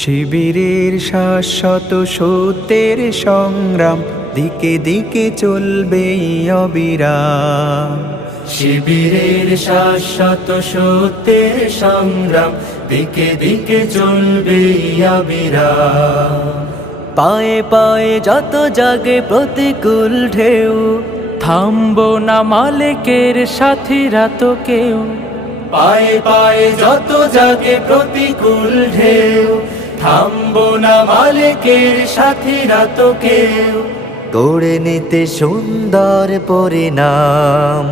শিবিরের শাশ্বত সত্যের সংগ্রাম দিকে দিকে চলবে অবিরাম। শিবিরের শাশ্বত সত্যের সংগ্রাম দিকে দিকে চলবে অবিরাম। পায়ে পায়ে যত জাগে প্রতিকূল ঢেউ, থামবো না মালিকের সাথীরা তো কেউ। পায়ে পায়ে যত জাগে প্রতিকূল ঢেউ, থামবো না মালিকের সাথীরা তো কেউ। গড়ে নিতে সুন্দর পরিণাম,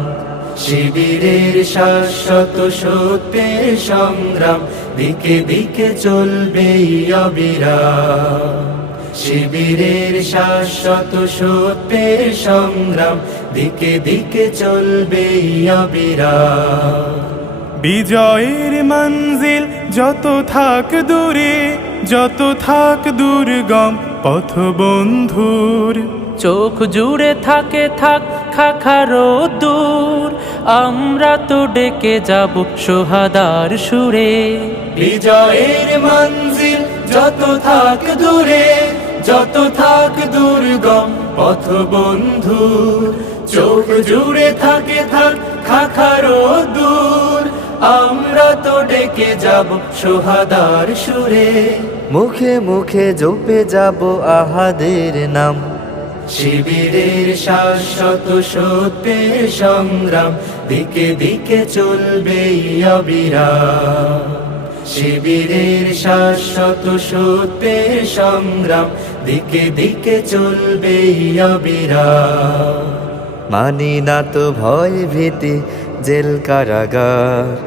শিবিরের শাশ্বত সত্যের সংগ্রাম দিকে দিকে চলবে অবিরাম। শিবিরের শাশ্বত সত্যের সংগ্রাম দিকে দিকে চলবে অবিরাম। বিজয়ের মঞ্জিল যত থাক দূরে, যত থাক দুর্গম পথ বন্ধুর। চোখ জুড়ে থাকে থাক খাখারো দূর, আমরা তো ডেকে যাব সোহাদার সুরে। বিজয়ের মঞ্জিল যত থাক দূরে, যত থাক দুর্গম পথ বন্ধুর। চোখ জুড়ে থাকে থাক খাখারো দূর, আমরা তো ডেকে যাব সোহাদার সুরে। মুখে মুখে জপে যাব আহাদের নাম, শিবিরের শাশ্বত সত্যের সংগ্রাম দিকে দিকে চলবে অবিরাম। শিবিরের শাশ্বত সত্যের সংগ্রাম দিকে দিকে চলবে অবিরাম। মানি না তো ভয় ভীতি জেল কারাগার।